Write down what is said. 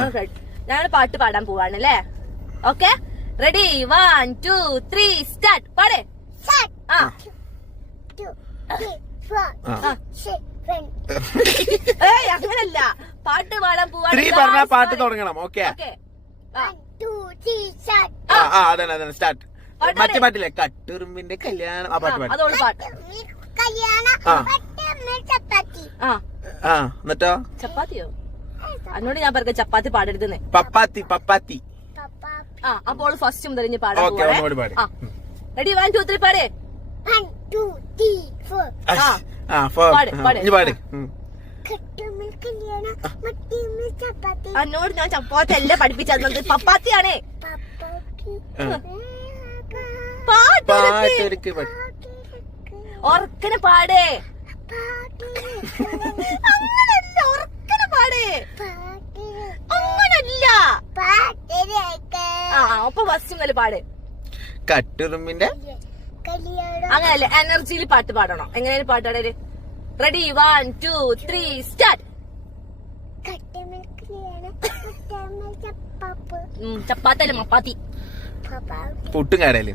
ഞാൻ പാട്ട് പാടാൻ പോവാണ് അല്ലേ? Okay, ready? 1 2 3 സ്റ്റാർട്ട്. പാടേ. ഏയ് അങ്ങനല്ല, പാട്ട് പാടാൻ പോവാണ്. പാട്ട് തുടങ്ങണം. ഓക്കെ, അതന്നെ സ്റ്റാർട്ട്. മറ്റേ പാട്ടില്ലേ, കട്ടുറുമ്പിന്റെ കല്യാണം, ആ പാട്ട് പാട്ട്. അതോള് പാട്ട്. എന്നിട്ടോ? ചപ്പാത്തിയോ? എന്നോട് ഞാൻ പറഞ്ഞ ചപ്പാത്തി പാടരുതെന്ന്. പപ്പാത്തി. അപ്പോൾ ഫസ്റ്റ് മുതൽ ഇനി പാടാൻ ഓക്കെ, ഒന്നുകൂടി പാടി. റെഡി? 1 2 3 പാടേ. 1 2 3 4 ഇനി പാട്. എന്നോട് ഞാൻ ചപ്പാത്തി അല്ല പഠിപ്പിച്ചത്, പപ്പാത്തിയാണേ. ഓർക്കനെ പാടേ. അങ്ങനല്ല, ഓർക്കനെ പാടേ. അങ്ങനല്ല. അപ്പൊ ഫസ്റ്റ് മുതൽ പാട്. കട്ടുറുമ്പിന്റെ അങ്ങനല്ലേ, എനർജിയിൽ പാട്ട് പാടണം. എങ്ങനെയാണ് പാട്ടാടേ? റെഡി? 1 2 3 സ്റ്റാർട്ട്. ചപ്പാത്തല്ലേ, മപ്പാത്തി. പുട്ടും കരയില്ലേ?